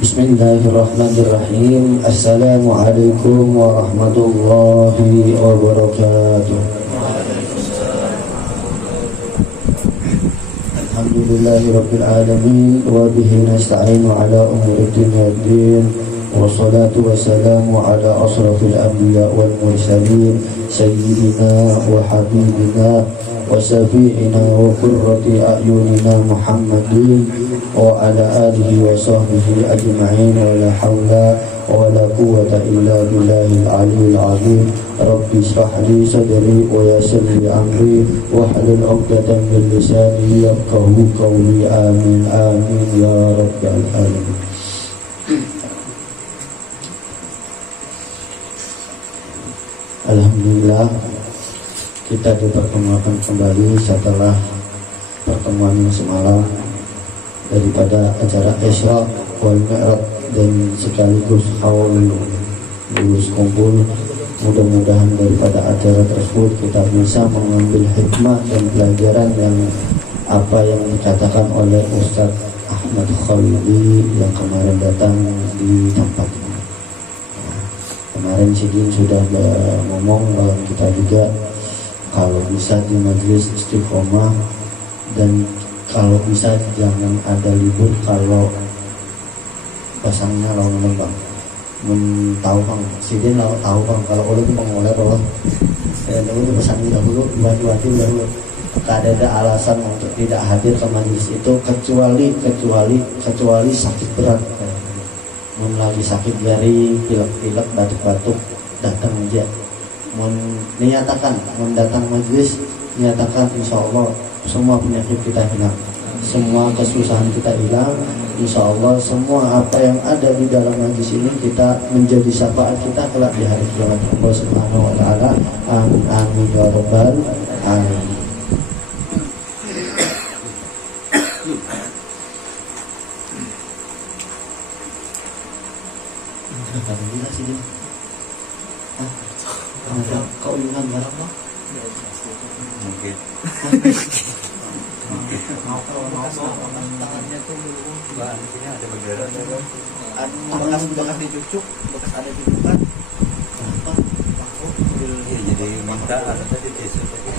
Bismillahirrahmanirrahim. Assalamualaikum warahmatullahi wabarakatuh. Alhamdulillahirabbil alamin wa bihi nasta'inu ala umuri dunya waddin. Wassalatu wassalamu ala asrafil anbiya wal mursalin sayyidina wa habibina wa syafi'ina wa qurrati a'yunina Muhammadin wa ala alihi wa sahbihi ajma'in wa la hawla wa la quwwata illa billahil aliyyil azim. Rabbi ishrah li sadri wa yassir li amri wa hlul 'uqdatam min lisani yafqahu qawli. Amin amin ya rabbal alamin. Alhamdulillah, kita dipertemukan kembali setelah pertemuan yang semalam daripada acara Isra wal Mi'raj dan sekaligus haul lulus kumpul. Mudah-mudahan daripada acara tersebut kita bisa mengambil hikmah dan pelajaran yang apa yang dikatakan oleh Ustaz Ahmad Khalidi yang kemarin datang di tempat ini. Kemarin Sidin sudah ngomong bahwa kita juga kalau bisa di majelis istiqomah dan kalau bisa jangan ada libur kalau pasangnya lawan lembang. Tahu bang, Sidin tahu bang kalau oleh itu mengoleh bahwa dulu pesan dahulu diwati dahulu. Tak ada alasan untuk tidak hadir ke majelis itu kecuali sakit berat. Mun lagi sakit jari, pilek-pilek, batuk-batuk, datang aja. Mun niatakan, mun datang majelis, niatakan insya Allah semua penyakit kita hilang, semua kesusahan kita hilang. Insya Allah semua apa yang ada di dalam majelis ini kita menjadi syafaat kita kelak di hari kiamat Allah Subhanahu Wa Taala. Amin amin ya rabbal alamin. Alhamdulillah sih dia. Kau ingat barang apa? Mungkin. Tangannya tuh bahan sini ada berdarah. Bekas dicucuk, bekas ada cucukan. Apa? Iya jadi minta ada tadi tisu tadi.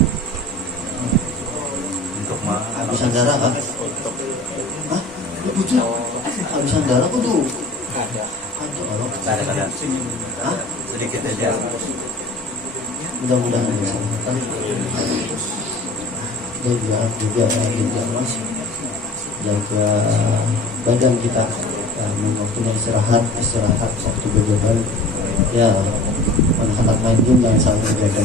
Untuk habisan darah kan? Hah? Lucu. Habisan darah kok tuh? Ada sedikit aja. Mudah-mudahan bisa. Juga mas jaga badan kita. Waktunya istirahat waktu berjalan. Ya, anak-anak main game jangan sampai jaga.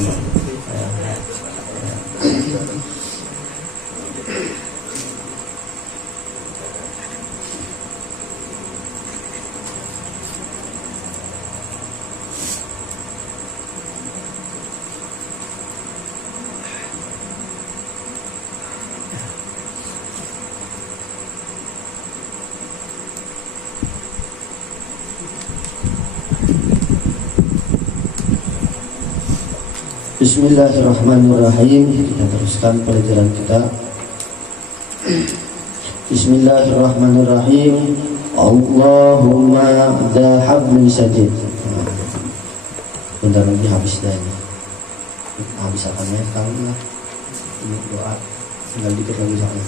Bismillahirrahmanirrahim. Kita teruskan pelajaran kita. Bismillahirrahmanirrahim. Allahumma dha hablin sadid. Bentar lagi habis dah ini. Habis apanya? Tahu lah. Ini doa. Tinggal dikit lagi sama.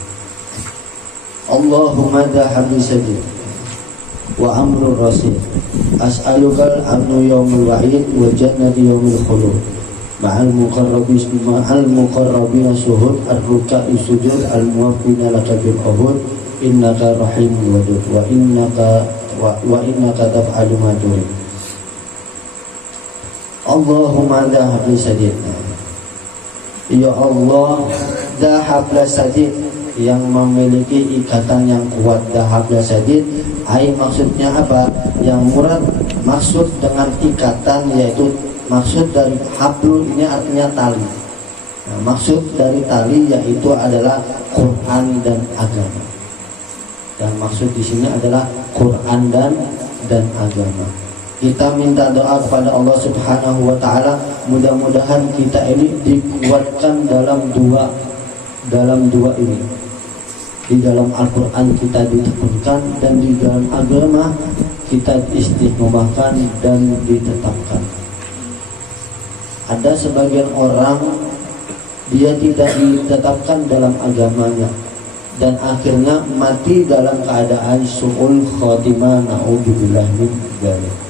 Allahumma dha hablin sadid wa amrul rasid. As'alukal amnu yawmul wa'id wa jannati yawmul khulud. Ma'al muqarrabina suhud ar-ruka'i sujud al-muwaffina laka bil qahud innaka rahimul wadud wa innaka taf'alu ma turid. Allahumma dha habli sadid Ya Allah, dahabla sadid, yang memiliki ikatan yang kuat. Dahabla sadid, maksudnya apa? Yang murad maksud dengan ikatan, yaitu maksud dari hablul ini artinya tali. Nah, maksud dari tali yaitu adalah Quran dan agama. Dan maksud di sini adalah Quran dan agama. Kita minta doa kepada Allah Subhanahu wa taala, mudah-mudahan kita ini dikuatkan dalam dua ini. Di dalam Al-Qur'an kita ditekunkan, dan di dalam agama kita istiqomahkan dan ditetapkan. Ada sebagian orang dia tidak ditetapkan dalam agamanya, dan akhirnya mati dalam keadaan su'ul khotimah, na'udzubillah min dzalik.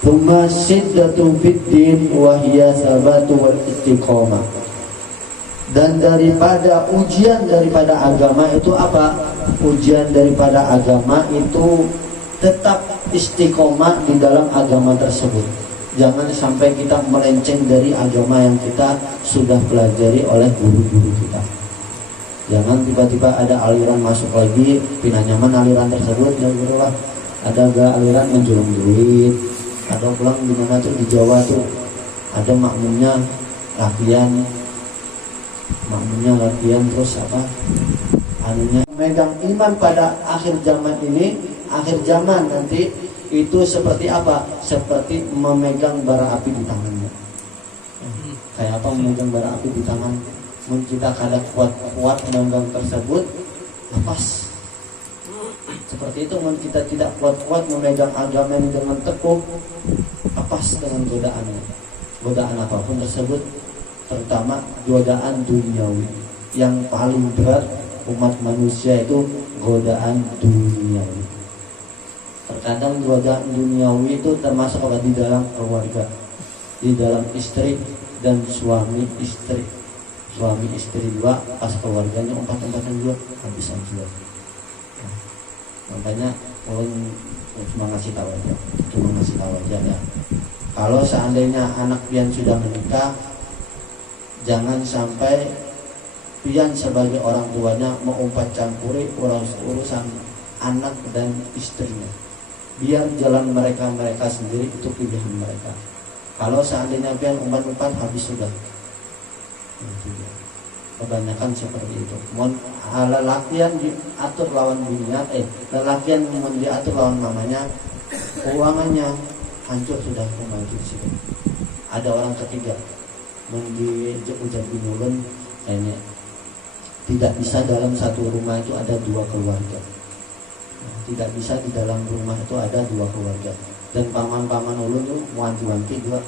Tsumma siddatu fiddin wa hiya sabatu wal istiqomah. Dan daripada ujian daripada agama itu apa? Ujian daripada agama itu tetap istiqomah di dalam agama tersebut. Jangan sampai kita melenceng dari agama yang kita sudah pelajari oleh guru-guru kita. Jangan tiba-tiba ada aliran masuk lagi, pindah nyaman aliran tersebut, jangan ada gak aliran menjulang duit. Ada pulang di mana tuh di Jawa tuh ada makmumnya latihan terus apa anunya megang iman pada akhir zaman ini. Akhir zaman nanti itu seperti apa? Seperti memegang bara api di tangannya. Kayak apa memegang bara api di tangan? Mungkin kita kadang kuat memegang tersebut, lepas. Seperti itu, mungkin kita tidak kuat memegang agama ini dengan teguh, lepas dengan godaannya. Godaan apapun tersebut, terutama godaan duniawi. Yang paling berat umat manusia itu godaan duniawi. Terkadang godaan duniawi itu termasuk di dalam keluarga, di dalam istri dan suami istri. Suami istri dua, pas keluarganya empat-empatan juga habis aja. Makanya cuma ngasih tahu aja ya. Kalau seandainya anak pian sudah menikah, jangan sampai pian sebagai orang tuanya mengumpat campuri urusan anak dan istrinya. Biar jalan mereka sendiri, itu pilihan mereka. Kalau seandainya pian umpat habis sudah. Kebanyakan seperti itu. Lelakian diatur lawan dunia, lelakian diatur lawan mamanya, keuangannya hancur sudah kembali sih. Ada orang ketiga menjadi binulun, kayaknya tidak bisa dalam satu rumah itu ada dua keluarga. Tidak bisa di dalam rumah itu ada dua keluarga. Dan paman-paman ulun itu wanti-wanti juga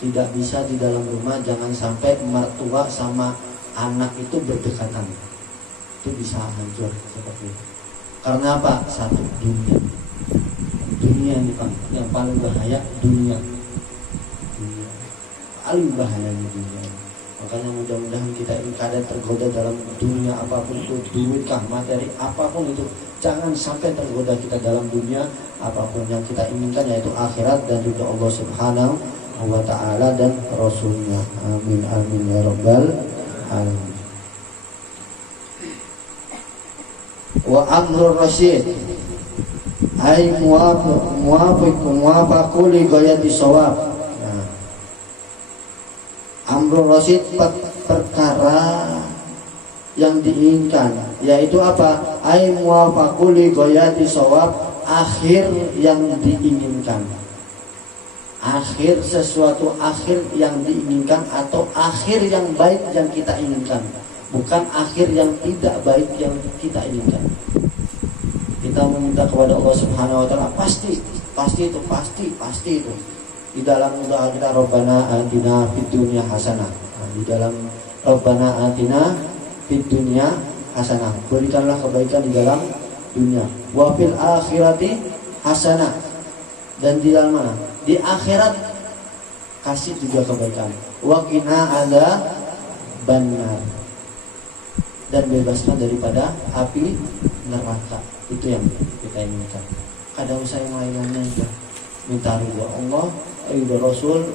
tidak bisa di dalam rumah. Jangan sampai mertua sama anak itu berdekatan, itu bisa hancur seperti itu. Karena apa? Satu, dunia ini Pak, yang paling bahaya dunia paling bahayanya dunia. Makanya mudah-mudahan kita ini kadang tergoda dalam dunia apapun itu, duit kah, materi apapun itu, jangan sampai tergoda kita dalam dunia. Apapun yang kita inginkan yaitu akhirat dan ridha Allah Subhanahu wa ta'ala dan Rasulnya. Amin amin ya rabbal alamin. Wa amrul rasyid ay muwafiqu li ghayati shawab. Nah, amrul rasyid perkara yang diinginkan, yaitu apa? Ay muwafiqu li ghayati shawab, akhir yang diinginkan. Akhir sesuatu akhir yang diinginkan atau akhir yang baik yang kita inginkan, bukan akhir yang tidak baik yang kita inginkan. Kita meminta kepada Allah Subhanahu wa taala pasti itu. Di dalam doa kita Rabbana atina fid dunya hasanah. Nah, di dalam Rabbana atina fid dunya hasanah, berikanlah kebaikan di dalam dunia. Wa fil akhirati hasanah, dan di dalam mana? Di akhirat kasih juga kebaikan. Wa qina adzabannar, dan bebaskan daripada api neraka. Itu yang kita inginkan. Kada usah yang lainnya, minta ridha Allah, ridha Rasul,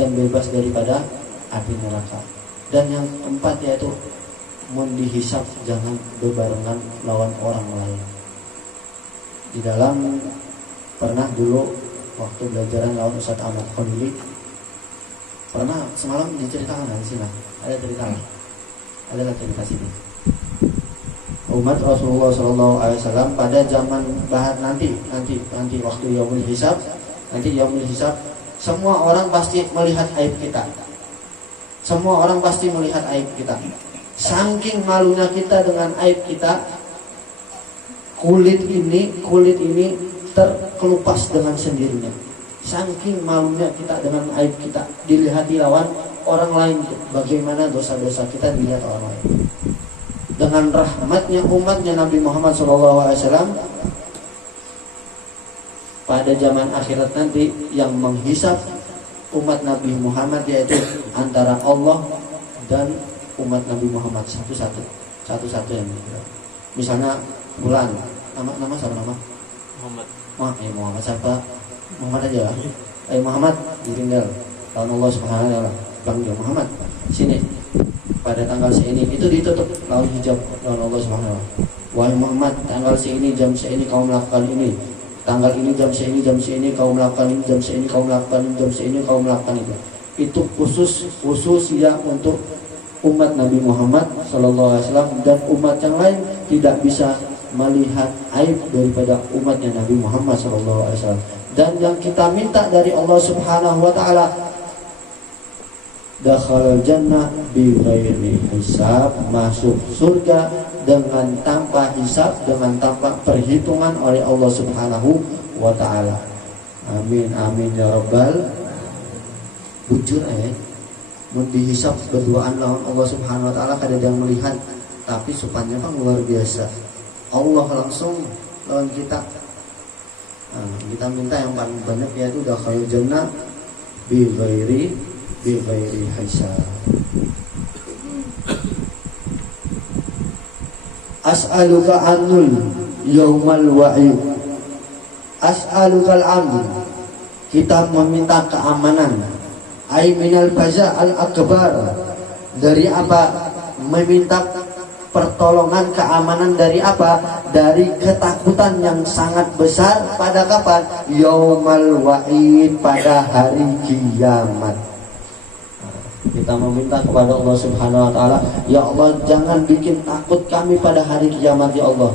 dan bebas daripada api neraka. Dan yang keempat yaitu mun dihisab jangan bebarengan lawan orang lain. Di dalam pernah dulu waktu belajaran lawan Ustaz Ahmad Khalili, pernah semalam diceritakan di sini, ada cerita lah, ada cerita sini. Umat Rasulullah SAW pada zaman bahat nanti waktu yaumul hisab, semua orang pasti melihat aib kita. Semua orang pasti melihat aib kita. Saking malunya kita dengan aib kita, kulit ini terkelupas dengan sendirinya. Saking malunya kita dengan aib kita, dilihat lawan orang lain. Bagaimana dosa-dosa kita dilihat orang lain. Dengan rahmatnya umatnya Nabi Muhammad SAW, pada zaman akhirat nanti yang menghisab umat Nabi Muhammad yaitu antara Allah dan umat Nabi Muhammad satu-satu yang misalnya bulan nama siapa nama? Muhammad siapa? Muhammad aja lah. Muhammad ditinggal lawan Allah Subhanahu wa taala, panggil Muhammad sini pada tanggal seini, itu ditutup lawan hijab lawan Allah Subhanahu wa taala. Wahai Muhammad, tanggal seini jam seini kau melakukan ini, tanggal ini jam seini kau melakukan ini, jam seini kau melakukan ini, jam seini kau melakukan itu. Itu khusus ya untuk umat Nabi Muhammad SAW, dan umat yang lain tidak bisa melihat aib daripada umatnya Nabi Muhammad SAW. Dan yang kita minta dari Allah Subhanahu wa taala, dakhalal jannah bighairi hisab, masuk surga dengan tanpa hisab, dengan tanpa perhitungan oleh Allah Subhanahu wa taala. Amin amin ya rabbal. Bujur mun dihisab berduaan lawan Allah Subhanahu wa taala kada ada yang melihat, tapi supannya kan luar biasa. Allah langsung lawan kita. Kita minta yang paling banyak yaitu dakhalal jannah bighairi hisab. As'aluka anul yaumal wa'id, as'aluka al-amn, kita meminta keamanan, ay minal baza al-akbar, dari apa? Meminta pertolongan, keamanan dari apa? Dari ketakutan yang sangat besar. Pada kapan? Yaumal wa'id, pada hari kiamat. Kita meminta kepada Allah Subhanahu wa taala, ya Allah jangan bikin takut kami pada hari kiamat ya Allah.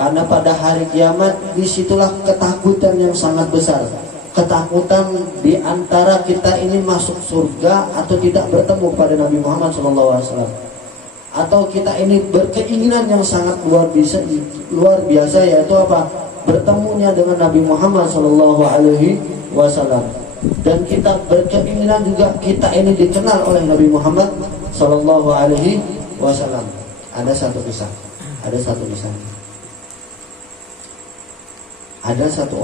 Karena pada hari kiamat disitulah ketakutan yang sangat besar. Ketakutan di antara kita ini masuk surga atau tidak bertemu pada Nabi Muhammad SAW. Atau kita ini berkeinginan yang sangat luar biasa yaitu apa? Bertemunya dengan Nabi Muhammad SAW. Dan kita berkeinginan juga kita ini dikenal oleh Nabi Muhammad SAW. Ada satu kisah. Ada satu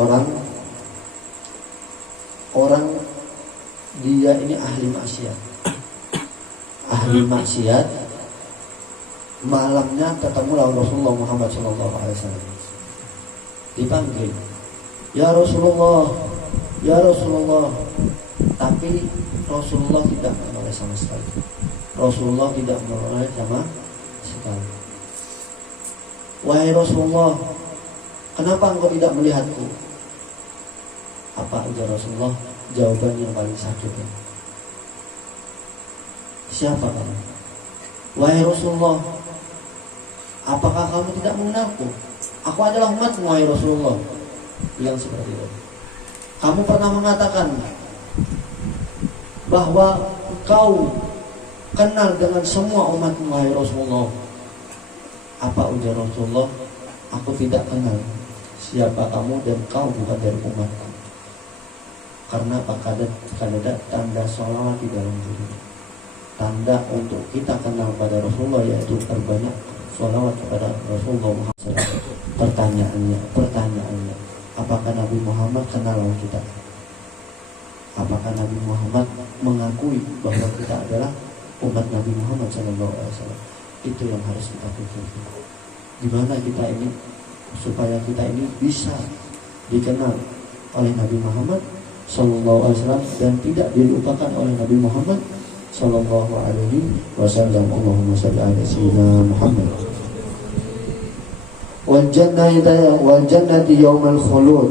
orang dia ini ahli maksiat. Malamnya ketemu lawan Rasulullah Muhammad SAW. Dipanggil, ya Rasulullah. Tapi Rasulullah tidak menoleh sama sekali. Wahai Rasulullah, kenapa engkau tidak melihatku? Apa aja Rasulullah? Jawaban yang paling sakit. Siapa kamu? Wahai Rasulullah, apakah kamu tidak mengenalku? Aku adalah umatmu, wahai Rasulullah. Bilang seperti itu. Kamu pernah mengatakan bahwa engkau kenal dengan semua umatmu, wahai Rasulullah. Apa ujar Rasulullah? Aku tidak kenal siapa kamu dan kau bukan dari umatku. Karena apa? Kada tanda sholawat di dalam diri. Tanda untuk kita kenal pada Rasulullah yaitu terbanyak sholawat kepada Rasulullah Muhammad SAW. Pertanyaannya, apakah Nabi Muhammad kenal kita? Apakah Nabi Muhammad mengakui bahwa kita adalah umat Nabi Muhammad SAW? Itu yang harus kita pikirkan. Gimana kita ini supaya kita ini bisa dikenal oleh Nabi Muhammad SAW dan tidak dilupakan oleh Nabi Muhammad sallallahu alaihi wasallam. Allahumma shalli ala sayyidina Muhammad. Wal jannati yaumal khulud,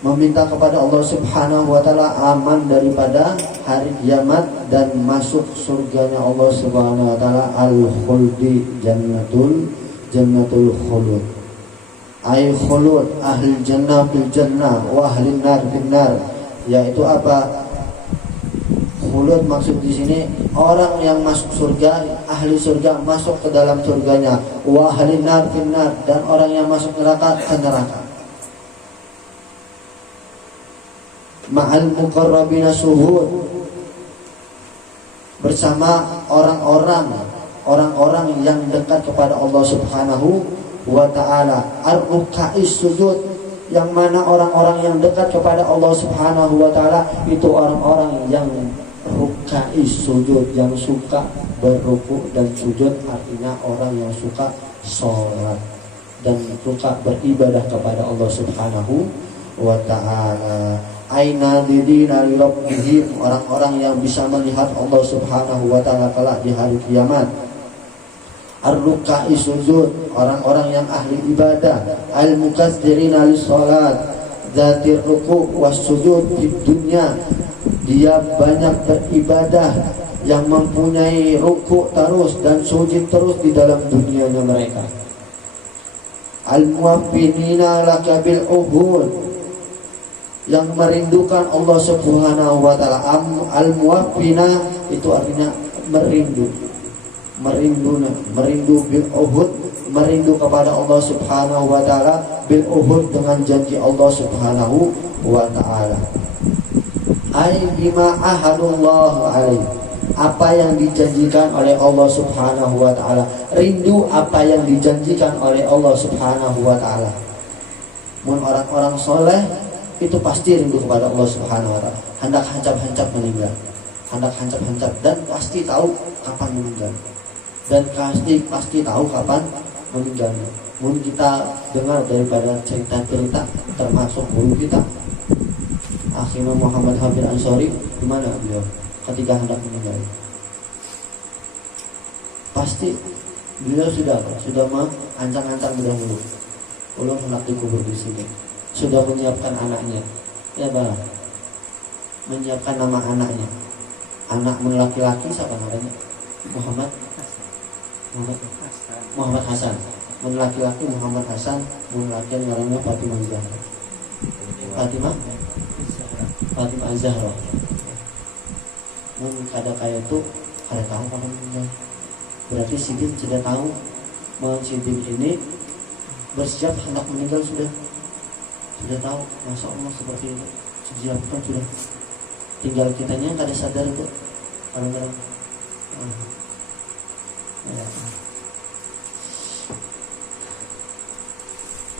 meminta kepada Allah Subhanahu wa taala aman daripada hari kiamat dan masuk surganya Allah Subhanahu wa taala al-khuldi, jannatul khulud. Ay khulud ahli jannah fil jannah wa ahli nar fil nar, yaitu apa? Khulud maksud di sini orang yang masuk surga, ahli surga masuk ke dalam surganya, wa ahli nar fil nar, dan orang yang masuk neraka ke neraka. Ma'al muqarrabina suhud, bersama orang-orang yang dekat kepada Allah Subhanahu wa taala. Ar-ruka'is sujud, yang mana orang-orang yang dekat kepada Allah Subhanahu wa taala itu orang-orang yang ruka'is sujud, yang suka berruku dan sujud, artinya orang yang suka sholat dan suka beribadah kepada Allah Subhanahu wa taala. Aina didina li rabbihim, orang-orang yang bisa melihat Allah Subhanahu wa taala kelak di hari kiamat. Ar-ruka'i sujud, orang-orang yang ahli ibadah. Al-mukaththirina lis-shalat, dzatir ruku' was sujud di dunia, dia banyak beribadah, yang mempunyai ruku' terus dan sujud terus di dalam dunianya mereka. Al-muwaffinina laka bil uhud, yang merindukan Allah Subhanahu wa taala. Al-muwaffina itu artinya merindu bil uhud, merindu kepada Allah Subhanahu wa taala, bil uhud dengan janji Allah Subhanahu wa taala. Ai bima ahadullah alaih, apa yang dijanjikan oleh Allah Subhanahu wa taala, rindu apa yang dijanjikan oleh Allah Subhanahu wa taala. Mun orang-orang soleh itu pasti rindu kepada Allah Subhanahu wa taala, hendak hancap-hancap meninggal, dan pasti tahu kapan meninggal, dan pasti tahu kapan meninggalnya. Mungkin kita dengar daripada cerita-cerita, termasuk guru kita Akhirnya Muhammad Hafir Ansori, di mana beliau ketika hendak meninggal? Pasti beliau sudah ancang-ancang berdahulu, ulun hendak dikubur di sini. Sudah menyiapkan anaknya, ya bang, menyiapkan nama anaknya. Anak laki-laki siapa namanya? Muhammad Hasan. Laki-laki Muhammad Hasan, laki namanya Fatimah Zahra. Fatimah Zahra. Kada kaya itu kada tahu kapan meninggal. Berarti Sidin sudah tahu, Sidin ini bersiap hendak meninggal sudah tahu. Masya Allah seperti itu, siapkan sudah. Tinggal kitanya kada sadar itu kadang-kadang.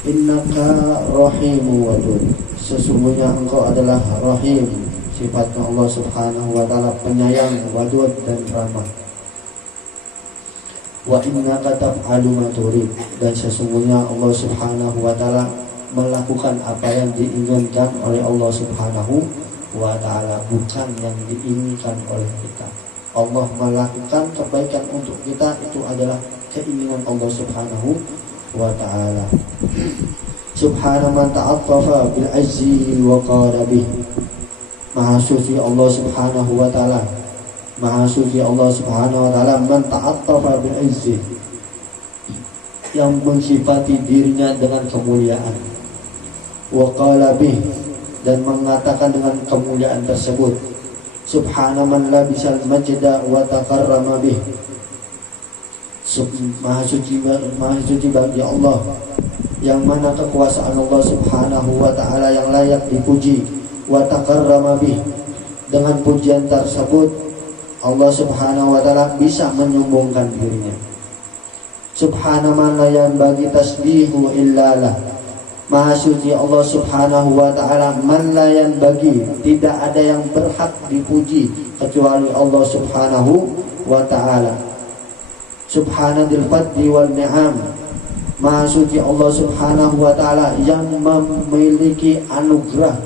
Innaka rahimu wadud, sesungguhnya engkau adalah rahim, sifatnya Allah Subhanahu wa ta'ala, penyayang, wadud dan ramah. Wa innaka taf'alu ma turid, dan sesungguhnya Allah Subhanahu wa ta'ala melakukan apa yang diinginkan oleh Allah Subhanahu wa ta'ala, bukan yang diinginkan oleh kita. Allah melakukan kebaikan untuk kita, itu adalah keinginan Allah Subhanahu wa ta'ala. Subhana man ta'attafa bil azzi wa qala bih, Maha suci Allah Subhanahu wa ta'ala, Maha suci Allah Subhanahu wa ta'ala, man ta'attafa bil azzi, yang mensifati dirinya dengan kemuliaan, wa qala bih, dan mengatakan dengan kemuliaan tersebut. Subhana man labisal majda wa takarrama bih, Maha suci bagi Allah, yang mana kekuasaan Allah Subhanahu wa ta'ala yang layak dipuji, wa takarrama bih, dengan pujian tersebut Allah Subhanahu wa ta'ala bisa menyombongkan dirinya. Subhana man la yanbaghi tasbihu illalah, Maha suci Allah Subhanahu wa ta'ala, man la yanbaghi, tidak ada yang berhak dipuji kecuali Allah Subhanahu wa ta'ala. Subhana dzil fadli wal ni'am, Maha suci Allah Subhanahu wa ta'ala yang memiliki anugerah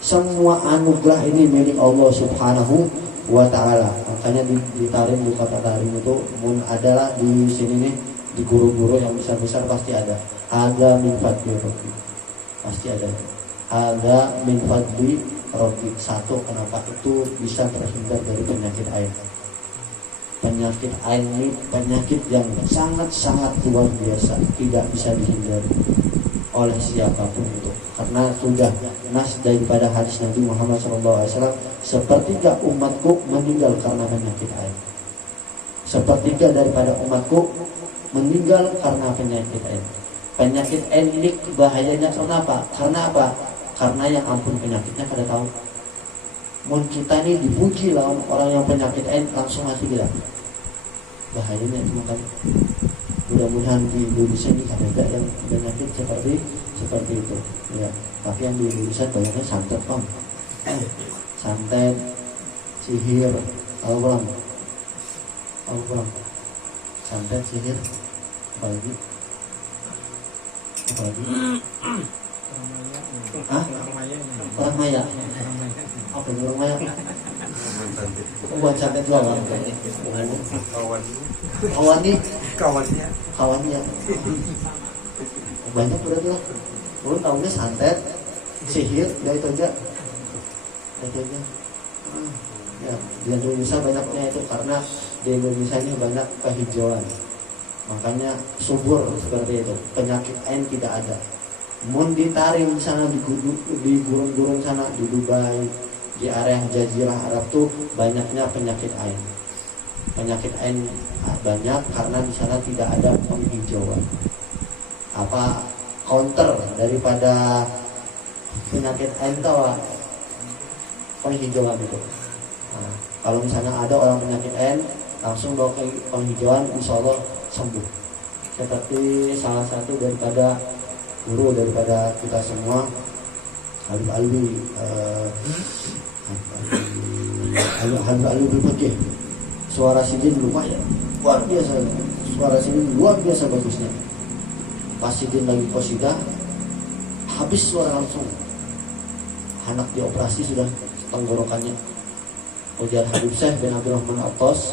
Semua anugerah ini milik Allah Subhanahu wa Ta'ala. Makanya di tarim, di kota tarim itu adalah di sini nih, di guru-guru yang besar-besar pasti ada. Ada min fadli Rabbi, pasti ada. Ada min fadli Rabbi. Satu, kenapa itu bisa terhindar dari penyakit ain. Penyakit ain ini penyakit yang sangat-sangat luar biasa, tidak bisa dihindari oleh siapapun itu, karena sudah nas daripada hadis Nabi Muhammad SAW, sepertiga umatku meninggal karena penyakit ain. Sepertiga daripada umatku meninggal karena penyakit ain. Penyakit ain ini bahayanya karena apa? Karena yang ampun penyakitnya pada tahu. Mun kita ini dipuji lah orang yang penyakit ain langsung mati gila. Bahayanya itu makanya. Mudah-mudahan di Indonesia ini ada yang penyakit seperti itu. Ya, tapi yang di Indonesia banyaknya santet om. Santet, sihir, apa santet, sihir, apa lagi? Orang maya. Apa itu orang maya? Buat santet juga bang. Kawannya. Banyak berarti lah. Lu tahunya santet, sihir, ya itu aja. Ya, di Indonesia banyaknya itu karena di Indonesia ini banyak kehijauan. Makanya subur seperti itu. Penyakit ain tidak ada. Mun ditarim sana di gurun-gurun sana di Dubai, di area Jazirah Arab tuh banyaknya penyakit ain. Penyakit ain banyak karena di sana tidak ada penghijauan. Apa counter daripada penyakit ain itu penghijauan itu. Nah, kalau misalnya ada orang penyakit ain langsung bawa ke penghijauan, insya Allah sembuh. Seperti salah satu daripada guru daripada kita semua, Habib Ali berpikir suara Sidin lumayan luar biasa, suara Sidin luar biasa bagusnya. Pas Sidin lagi qasidah habis suara langsung, anak dioperasi sudah tenggorokannya. Ujar Habib Syekh bin Abdurrahman Atos,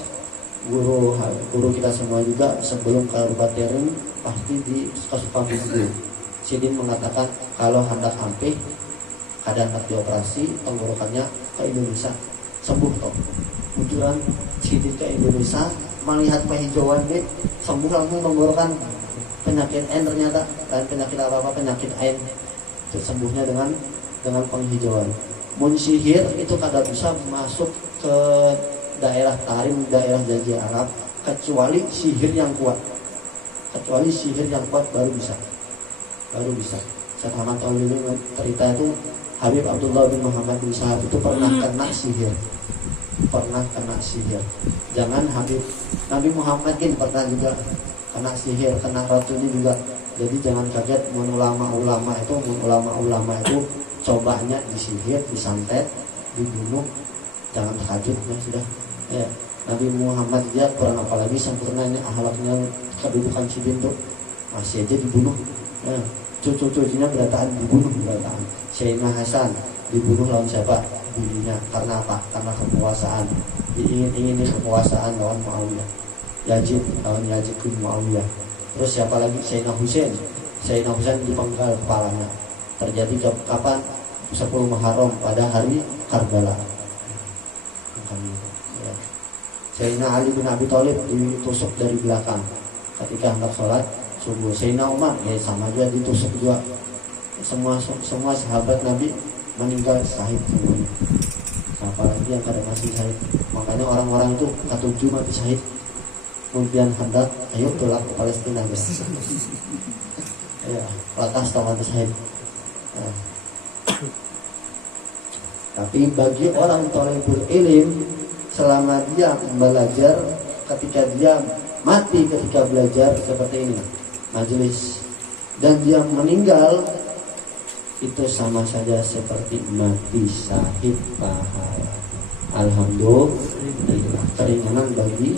guru kita semua juga, sebelum ke Rubaterin pasti di Kasupambi dulu. Sidin mengatakan kalau hendak ampih ada anak dioperasi tenggorokannya ke Indonesia sembuh toh. Ujuran Sidin ke Indonesia melihat penghijauan ini sembuh langsung tenggorokan penyakit ain ternyata, dan penyakit apa penyakit ain sembuhnya dengan penghijauan. Mun sihir itu kada bisa masuk ke daerah tarim, daerah Jazirah Arab kecuali sihir yang kuat. Kecuali sihir yang kuat baru bisa. Saya tahu ini cerita itu Habib Abdullah bin Muhammad bin Sahab itu pernah kena sihir. Jangan Habib Nabi Muhammad kan pernah juga kena sihir, kena racun juga. Jadi jangan kaget ulama-ulama itu cobanya disihir, disantet, dibunuh. Jangan takjub ya sudah. Ya, Nabi Muhammad dia kurang apalagi sempurnanya akhlaknya, kedudukan Sidin tuh masih aja dibunuh. Ya, cucu-cucunya berataan dibunuh. Sayyidina Hasan dibunuh lawan siapa? Bibinya. Karena apa? Karena kekuasaan. Ingin kekuasaan lawan Muawiyah. Yazid lawan Yazid bin Muawiyah. Terus siapa lagi? Sayyidina Husain dipenggal kepalanya. Terjadi kapan? 10 Muharram pada hari Karbala. Ya. Sayyidina Ali bin Abi Thalib ditusuk dari belakang ketika hendak sholat subuh. Sayyidina Umar ya sama juga ditusuk juga. Semua sahabat Nabi meninggal syahid semuanya. Apalagi yang kada masih syahid. Makanya orang-orang itu ketujuh mati syahid. Kemudian hendak ayo tolak ke Palestina guys. Ya, lantas mati syahid. Nah. Tapi bagi orang thalibul ilm, selama dia belajar, ketika dia mati ketika belajar seperti ini majelis, dan dia meninggal, itu sama saja seperti mati syahid pahala. Alhamdulillah, keringanan bagi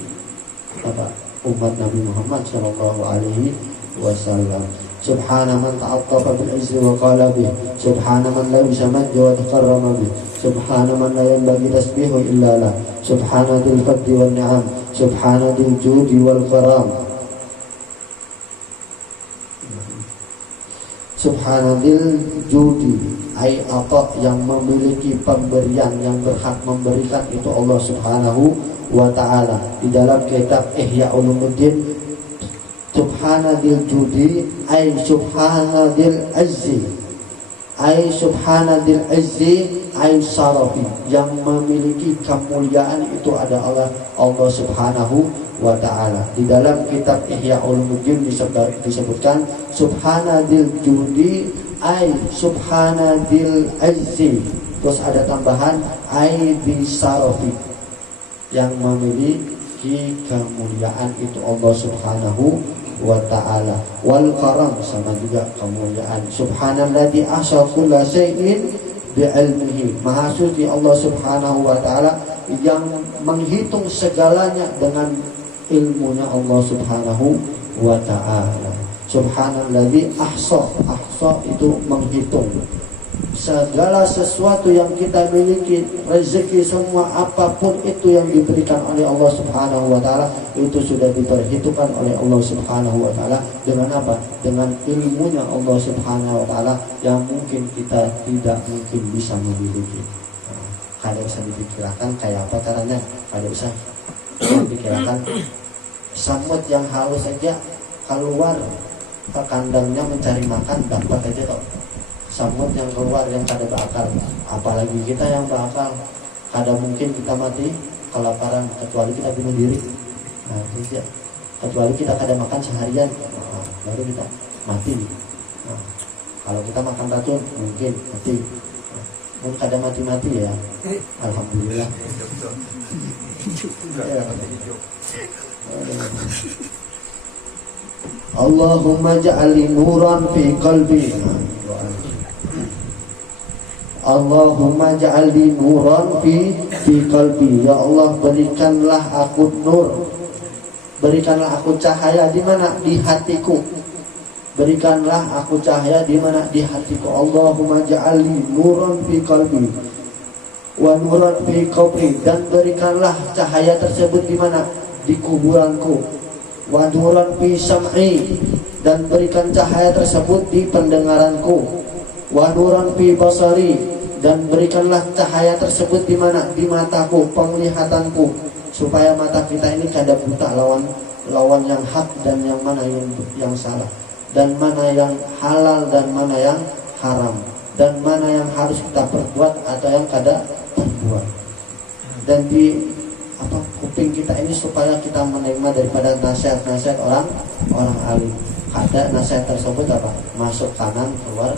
umat Nabi Muhammad SAW. Subhana man ta'attafa bil izzi wa qala bih. Subhana man la yusamajja wa takarrama bih. Subhana man la yanbaghi tasbihu illa lah. Subhana dzil fadli wan ni'am. Subhana dzil judi wal karam. Subhana dzil judi, ai apa yang memiliki pemberian, yang berhak memberikan itu Allah Subhanahu wa ta'ala. Di dalam kitab Ihya Ulumuddin, Subhana dzil judi ai subhana dzil azzi, ai subhana dzil azzi ai sarafi, yang memiliki kemuliaan itu ada Allah Subhanahu wa ta'ala. Di dalam kitab Ihya Ulumuddin disebutkan subhana dzil judi ai subhana dzil azzi, terus ada tambahan ai bisarafi, yang memiliki kemuliaan itu Allah Subhanahu wa ta'ala. Wal karam, sama juga kemuliaan. Subhanalladzi ahsa kulla syai'in bi'ilmihi, maha suci Allah Subhanahu wa ta'ala yang menghitung segalanya dengan ilmunya Allah Subhanahu wa ta'ala. Subhanalladzi ahsa itu menghitung segala sesuatu yang kita miliki, rezeki semua apapun itu yang diberikan oleh Allah Subhanahu wa ta'ala, itu sudah diperhitungkan oleh Allah Subhanahu wa ta'ala. Dengan apa? Dengan ilmunya Allah Subhanahu wa ta'ala yang mungkin kita tidak mungkin bisa memiliki. Kada usah dipikirkan kayak apa caranya, kada usah dipikirkan. Samut yang halus saja keluar ke kandangnya mencari makan dapat aja toh. Samut yang keluar yang kada berakal, apalagi kita yang berakal, kada mungkin kita mati kelaparan kecuali kita bunuh diri. Nah, tidak. Kecuali kita kada makan seharian, baru kita mati. Nah, kalau kita makan racun mungkin mati. Mungkin kada mati-mati ya, alhamdulillah. Allahumma ja'alni nuran fi qalbi. Allahumma ja'alni nuran fi qalbi. Ya Allah, berikanlah aku nur, berikanlah aku cahaya di mana? Di hatiku. Berikanlah aku cahaya di mana? Di hatiku. Allahumma ja'alni nuran fi qalbi wa nuran fi qabri, dan berikanlah cahaya tersebut di mana? Di kuburanku. Wa nuran fi sam'i, dan berikan cahaya tersebut di pendengaranku. Wa nuran fi basari, dan berikanlah cahaya tersebut di mana? Di mataku, penglihatanku, supaya mata kita ini kada buta lawan yang hak dan yang mana yang salah, dan mana yang halal dan mana yang haram, dan mana yang harus kita perbuat atau yang kada perbuat. Dan di kuping kita ini supaya kita menerima daripada nasihat-nasihat orang alim. Kada nasihat tersebut masuk kanan keluar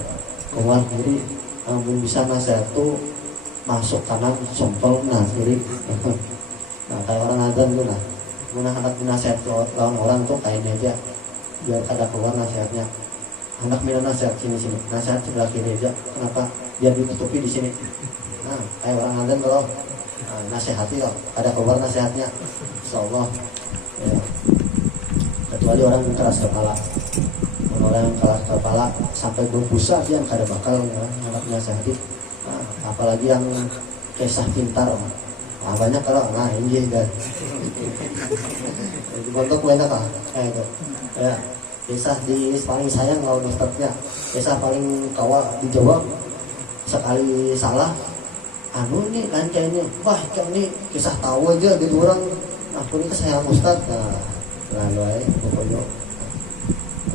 kiri. Belum bisa nasihat itu masuk kanan sompel kiri. Nah, kayak orang adzan tuh nah hendak nasihat lawan orang tuh kayaknya aja biar kada keluar nasihatnya. Hendak minta nasihat sini nasihat sebelah kiri aja. Kenapa? Biar ditutupi di sini. Nah, kayak orang adzan kalau nasihati loh, ada keluar nasihatnya, insyaallah ya. Kecuali orang yang keras kepala. Orang yang keras kepala sampai berbusa dia kada bakal anak nasihati. Nah, apalagi yang kisah pintar, banyak kalau ini kan. Untuk banyak itu. Ya, kisah di paling sayang kalau ustadznya, kisah paling kawal dijawab sekali salah. Ini lain kayaknya, wah ini kisah tahu aja gitu orang. Aku ini saya ustad, lalu pokoknya.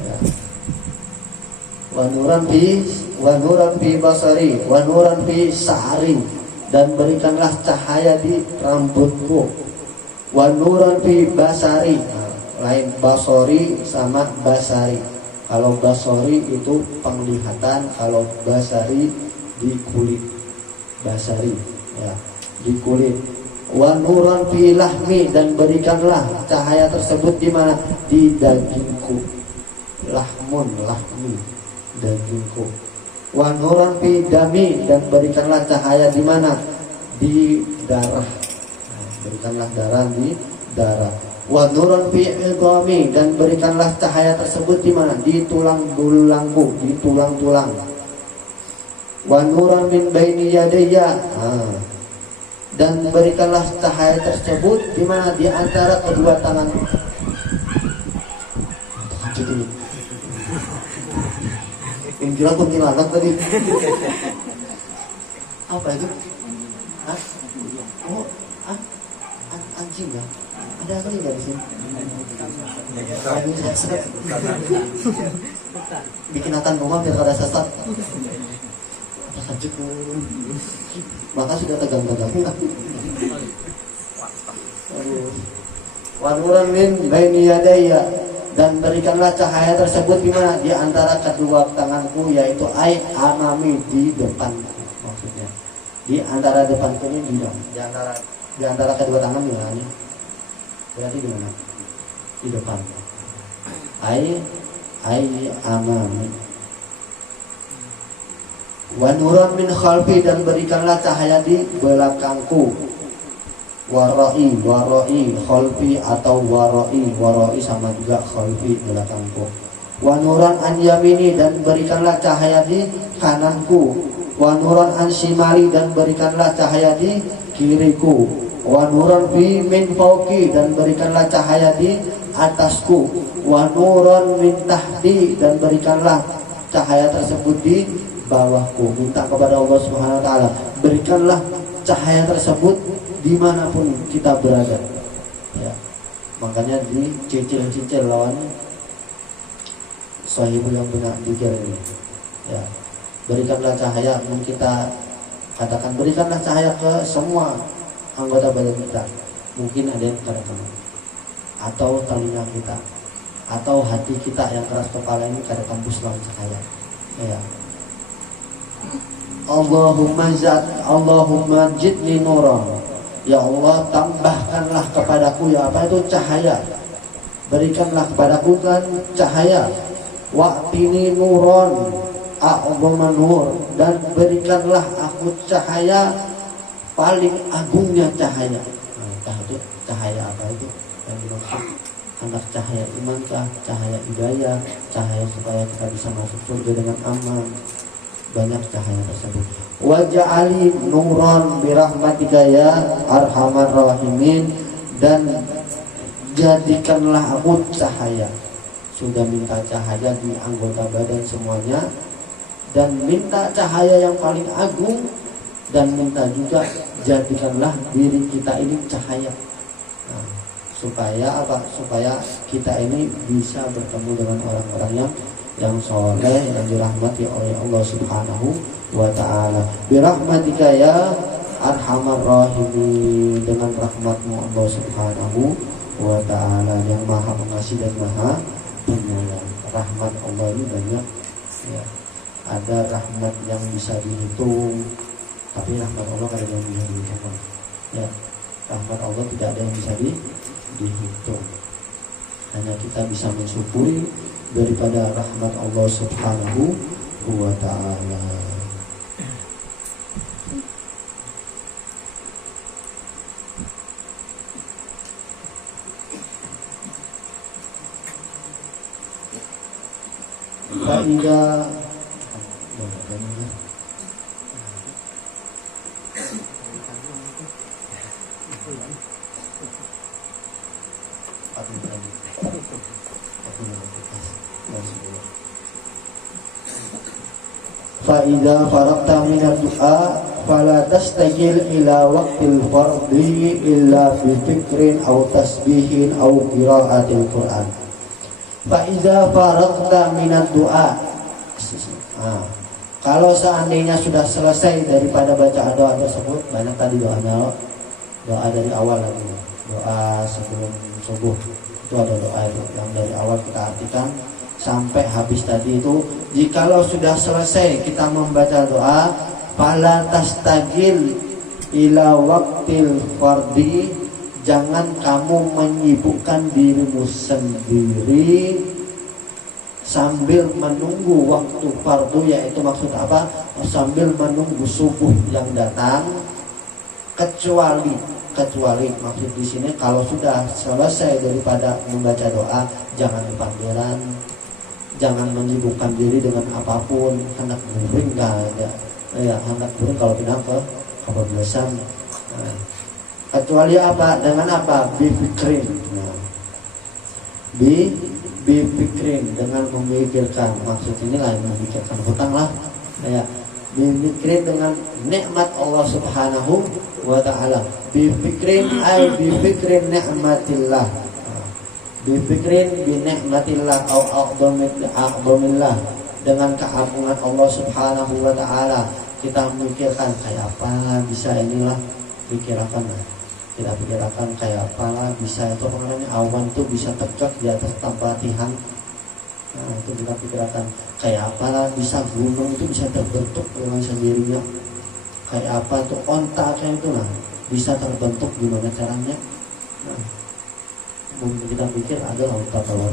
Ya. Wanuran fi basari, wanuran fi sa'ari, dan berikanlah cahaya di rambutku. Wanuran fi basari, lain basori sama basari. Kalau basori itu penglihatan, kalau basari di kulit. Basari ya, di kulit. Wa nuran fi lahmi, dan berikanlah cahaya tersebut di mana? Di dagingku. Lahmi, dagingku. Wa nuran fi dami, dan berikanlah cahaya di mana? Di darah. Berikanlah darah di darah. Wa nuran fi idhami, dan berikanlah cahaya tersebut di mana? Di tulang-tulangku, di tulang-tulang. Wa nuran min baini yadayya, dan berikanlah cahaya tersebut di mana? Di antara kedua tangan. Kira kuntilanak tadi. Apa itu? Hah? Oh, anjing ya? Ada kali nggak di sini? Bikin akan rumah biar kada sesat. Maka sudah tegang-tegang. Wanuran min baini yadayya, dan berikanlah cahaya tersebut di mana? Di antara kedua tanganku, yaitu amami, di depan, maksudnya di antara depanku ini, di antara kedua tangan gimana? Berarti di mana? Di depan. Amami. Wa nuran min khalfi, dan berikanlah cahaya di belakangku. Warai, khalfi atau warai sama juga khalfi, belakangku. Wa nuran an yamini, dan berikanlah cahaya di kananku. Wa nuran an shimali, dan berikanlah cahaya di kiriku. Wa nuran fi min fauqi, dan berikanlah cahaya di atasku. Wa nuran min tahti, dan berikanlah cahaya tersebut di bawahku. Minta kepada Allah Subhanahu wa taala, berikanlah cahaya tersebut dimanapun kita berada, ya. Makanya dicicil-cicil lawan sahibul yang benar dikir ini, ya. Berikanlah cahaya, kita katakan berikanlah cahaya ke semua anggota badan kita. Mungkin ada yang kada kenal, atau telinga kita, atau hati kita yang keras kepala ini kada kampus lawan cahaya, ya. Allahumma jidni nuran, ya Allah tambahkanlah kepadaku, ya apa itu? Cahaya. Berikanlah kepadaku kan cahaya. Wa'tini nuran a'dhama nur, dan berikanlah aku cahaya paling agungnya cahaya. Nah, itu cahaya apa itu yang dimaksud? Anak cahaya imankah, cahaya hidayah, cahaya supaya kita bisa masuk surga dengan aman. Banyak cahaya tersebut. Waj'ali nuran birahmatika ya arhamar rahimin, dan jadikanlah aku cahaya. Sudah minta cahaya di anggota badan semuanya, dan minta cahaya yang paling agung, dan minta juga jadikanlah diri kita ini cahaya. Nah, supaya apa? Supaya kita ini bisa bertemu dengan orang-orang yang soleh, yang dirahmati oleh Allah Subhanahu wa ta'ala. Birahmatika ya arhamar rahimin, dengan rahmatmu Allah Subhanahu wa ta'ala yang maha pengasih dan maha penyayang. Rahmat Allah ini banyak, ya. Ada rahmat yang bisa dihitung, tapi rahmat Allah kada yang bisa dihitung, ya. Rahmat Allah tidak ada yang bisa dihitung. Hanya kita bisa mensyukuri daripada rahmat Allah Subhanahu wa ta'ala. Faidah Fa'idha faraqta minad du'a fala tastajil ila waqtil fardhi illa fi fikrin aw tasbihin aw qiraatil Qur'an. Fa'idha faraqta minad du'a, kalau seandainya sudah selesai daripada baca doa tersebut, banyak tadi doanya, doa dari awal lagi, doa sebelum subuh itu ada doa itu yang dari awal kita artikan sampai habis tadi itu. Jikalau sudah selesai kita membaca doa, fala tastagil ila waqtil fardhi, jangan kamu menyibukkan dirimu sendiri sambil menunggu waktu fardu, yaitu maksud apa? Sambil menunggu subuh yang datang, kecuali kecuali maksud di sini kalau sudah selesai daripada membaca doa, jangan panggilan, jangan menyibukkan diri dengan apapun, hendak guring ya hendak guring kalau pindah ke kebablasan. Nah, kecuali apa? Dengan apa? Bifikrin. Nah, bifikrin dengan memikirkan, maksud ini lain memikirkan hutang lah. Ya, bifikrin dengan nikmat Allah Subhanahu wa ta'ala. Bifikrin ay bifikrin nikmatillah. Bifikrin bi nikmatillah au a'dhamillah, dengan keagungan Allah Subhanahu wa ta'ala. Kita memikirkan kayak apa bisa inilah, pikirkan lah. Kita pikirkan kayak apa bisa itu pengenanya awan tuh bisa tegak di atas tanpa latihan. Nah, itu kita pikirkan kayak apa bisa gunung itu bisa terbentuk dengan sendirinya. Kayak apa tuh onta kayak itu lah bisa terbentuk gimana caranya. Nah, mungkin kita pikir ada onta telur.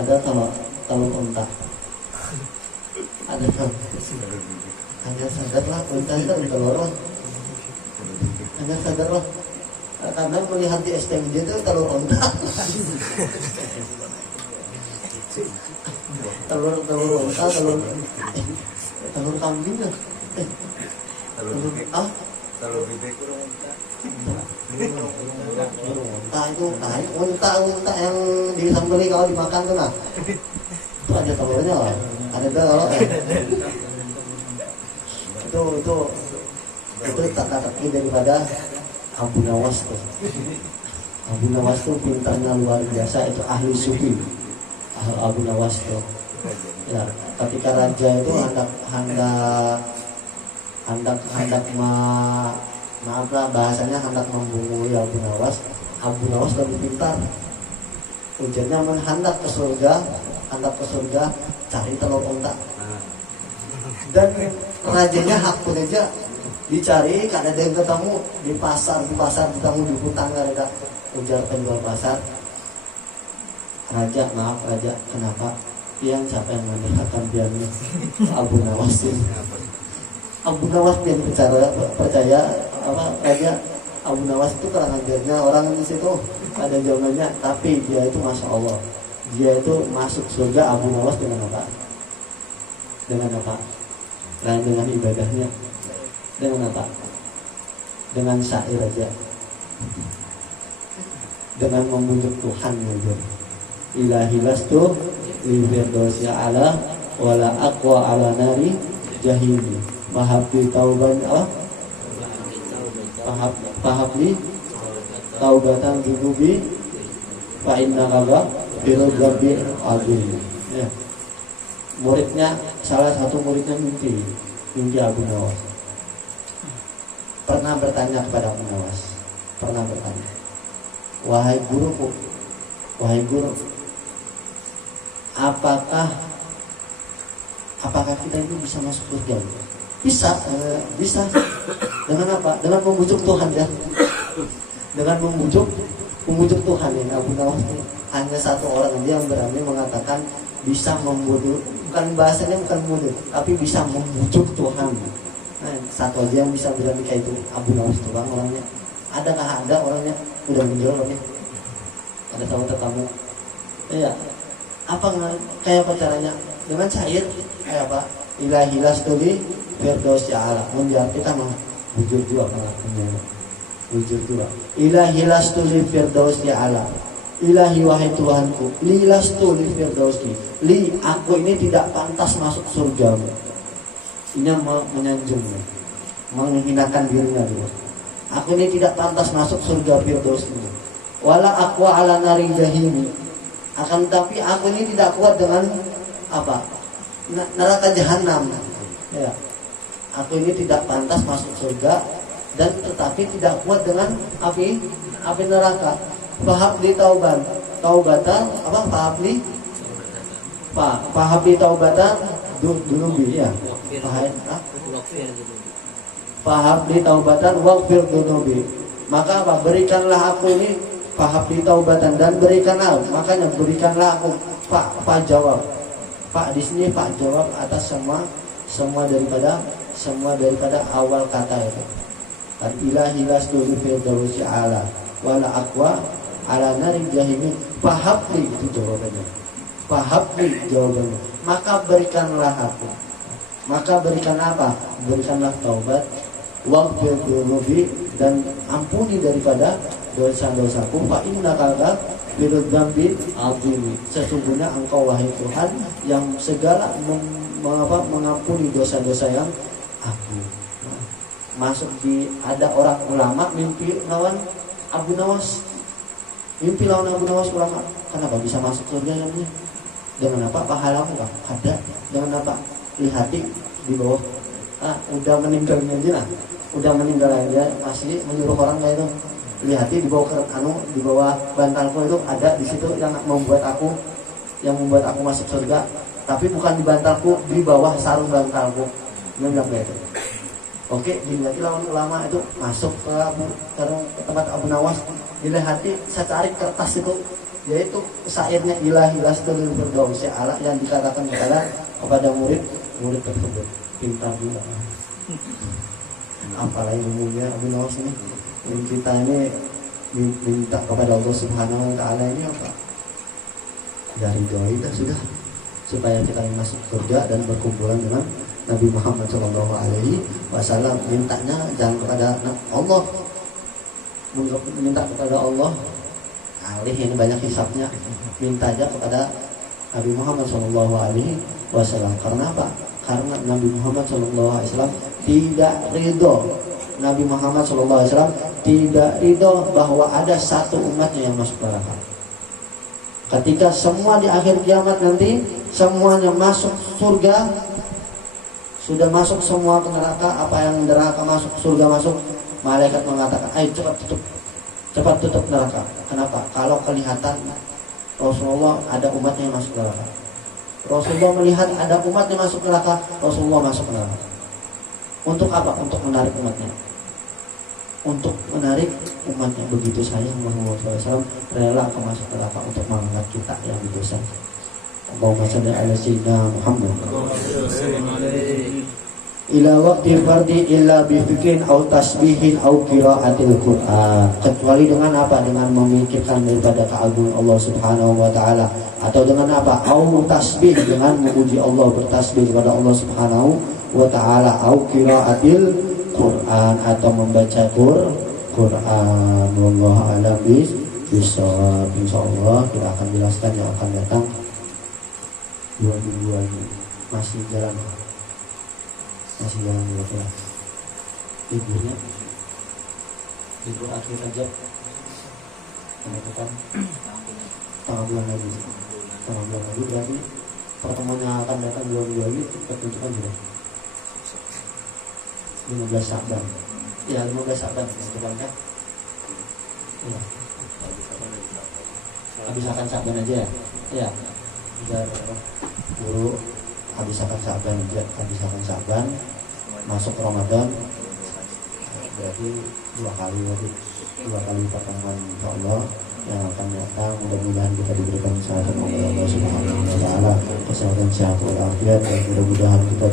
Ada telur onta. Ada telur. Hanya sadarlah onta itu telur. Hanya sadarlah karena melihat di STMJ itu telur onta. telur onta, telur kambing lah. Telur bebek onta itu onta yang disambeli kalau dimakan tuh nah. Itu ada telurnya lah. Ada kalau itu teka-teki daripada Abu Nawas tuh. Abu Nawas tuh pintarnya luar biasa, itu ahli sufi. Abu Nawas tuh. Ya, ketika raja itu hendak maaflah bahasanya hendak membunuh Abu Nawas. Abu Nawas lebih pintar. Ujiannya hendak ke surga, cari telur onta. Dan rajanya hakun aja dicari, kada ada yang ketemu di pasar ketemu di hutan, ada ujar penjual pasar. Raja, maaf raja, kenapa? Yang siapa yang mendekatkan biarnya? Abu Nawas ini. Abu Nawas yang percaya apa raja? Abu Nawas itu kurang ajarnya orang di situ ada jawabannya, tapi dia itu masya Allah, dia itu masuk surga. Abu Nawas dengan apa? Lain dengan ibadahnya. Dengan apa? Dengan syair aja. Dengan memujuk Tuhan aja. Ilahi lastu li firdausi ala wala aqwa ala nari jahimi. Mahabbi tauban pahabli taubatan dunubi fa inna kaga birul rabbi azim. Ya. Muridnya, salah satu muridnya mimpi Abu Nawas. Pernah bertanya kepada Abu Nawas, wahai guru, apakah kita itu bisa masuk surga? Bisa. Dengan apa? Dengan membujuk Tuhan ya. Dengan membujuk Tuhan ini. Abu Nawas hanya satu orang dia yang berani mengatakan bisa membujuk, bukan bahasanya bukan membujuk, tapi bisa membujuk Tuhan. Nah, satu aja yang bisa berani kayak itu Abu Nawas doang orangnya. Adakah ada orangnya udah menjual orangnya? Ada sahabat kamu? Iya. Apa kayak apa caranya? Dengan cair kayak apa? Ilahi lastuli firdaus ya'ala. Menjawab kita mah bujur dua pelakunya. Bujur dua. Ilahi lastuli firdaus ya'ala. Ilahi wahai Tuhanku, li lastu li firdausi. Li aku ini tidak pantas masuk surga. Ini menyanjungnya, menghinakan dirinya dulu. Aku ini tidak pantas masuk surga firdaus ini. Wala aqwa ala nari jahimi. Akan tapi aku ini tidak kuat dengan apa? Neraka jahanam. Ya. Aku ini tidak pantas masuk surga dan tetapi tidak kuat dengan api neraka. Fahabli taubatan apa? Fahabli taubatan dunubi ya. Fahabli taubatan waghfir dunubi. Maka apa? Berikanlah aku ini fahabli taubatan dan berikanlah, makanya berikanlah aku Pak jawab. Pak di sini Pak jawab atas semua daripada awal kata itu. ilahi lasdul firdausi ala wala aqwa ala nari jahimin fahabli, itu jawabannya. Fahabli jawabannya, maka berikanlah aku, maka berikan apa? Berikanlah taubat, waghfir dhunubi, dan ampuni daripada dosa-dosaku. Fa innaka bil dzambi azim, sesungguhnya engkau wahai Tuhan yang segala mengampuni dosa-dosa yang aku. Masuk di, ada orang ulama mimpi lawan Abu Nawas, mimpi lawan Abu Nawas ulama. Kenapa bisa masuk surga namanya? Dengan apa? Pahalamu kan ada. Dengan apa? Lihati di bawah. Udah meninggal aja lah, udah meninggal aja masih menyuruh orang kayak itu. Lihati di bawah di bawah bantalku itu ada di situ yang membuat aku masuk surga. Tapi bukan di bantalku, di bawah sarung bantalku. Bilang itu. Oke, dilihat lawan ulama itu masuk ke tempat Abu Nawas, dilihati secari kertas itu, yaitu syairnya ilahi lasdul firdausi ala yang dikatakan kepada murid tersebut. Pintar juga. Apalagi umumnya Abu Nawas ini, kita ini minta kepada Allah Subhanahu wa Ta'ala ini apa? Dari doa kita sudah, supaya kita masuk surga dan berkumpulan dengan Nabi Muhammad SAW. Mintanya jangan kepada Allah, minta kepada Allah. Alih ini banyak hisapnya, minta aja kepada Nabi Muhammad SAW. Karena apa? Karena Nabi Muhammad SAW tidak ridho. Nabi Muhammad SAW tidak ridho bahwa ada satu umatnya yang masuk neraka. Ketika semua di akhir kiamat nanti semuanya masuk surga, sudah masuk semua ke neraka, apa yang neraka masuk, surga masuk, malaikat mengatakan, ayo cepat tutup neraka. Kenapa? Kalau kelihatan Rasulullah ada umatnya yang masuk neraka, Rasulullah melihat ada umatnya masuk neraka, Rasulullah masuk neraka. Untuk apa? Untuk menarik umatnya. Untuk menarik umatnya. Begitu sayang Muhammad SAW rela masuk neraka untuk mengangkat kita yang berdosa. Allahumma shalli ala sayyidina Muhammad. Ila waqti fardi illa bi fikrin au tasbihin au qiraatil Qur'an. Kecuali dengan apa? Dengan memikirkan daripada keagungan Allah Subhanahu wa Ta'ala, atau dengan apa? Au tasbih, dengan memuji Allah, bertasbih kepada Allah Subhanahu wa Ta'ala, au qiraatil Quran, atau membaca Quran. Wallahu a'lam bishawab. Insyaallah kita akan jelaskan yang akan datang 2 minggu lagi. Masih jalan berapa? Liburnya libur akhir Rajab, penutupan tanggal bulan lagi berarti pertemuan yang akan datang 2 minggu lagi pertunjukan juga 15 Sya'ban. Ya, 15 Sya'ban penutupan kan? Iya. Habiskan Sya'ban aja ya. Iya. Biar guru habiskan Sya'ban, masuk Ramadan, berarti 2 kali pertemuan insyaallah yang akan datang. Mudah-mudahan kita diberikan kesehatan oleh Allah Subhanahu wa Ta'ala, kesehatan sehat walafiat, dan mudah-mudahan kita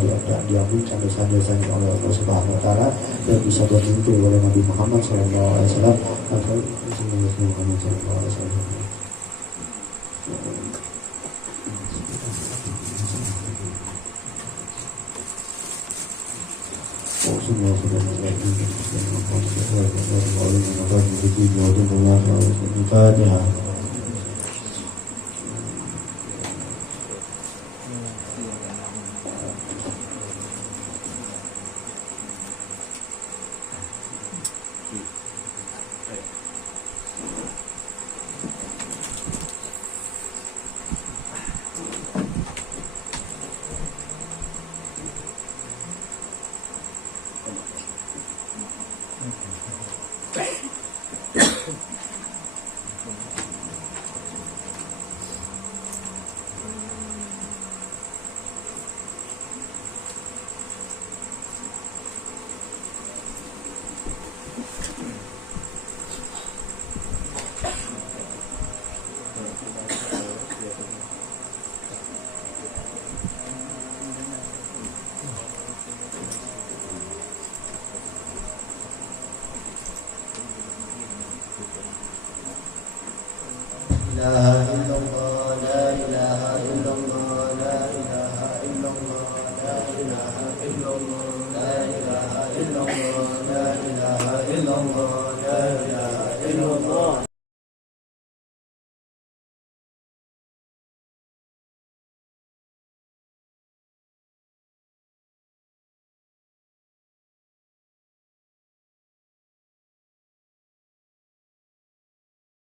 diampuni dosa-dosanya oleh Allah Subhanahu wa Ta'ala, dan bisa bermimpi oleh Nabi Muhammad SAW. Semua sudah Al-Fatihah. إلا الله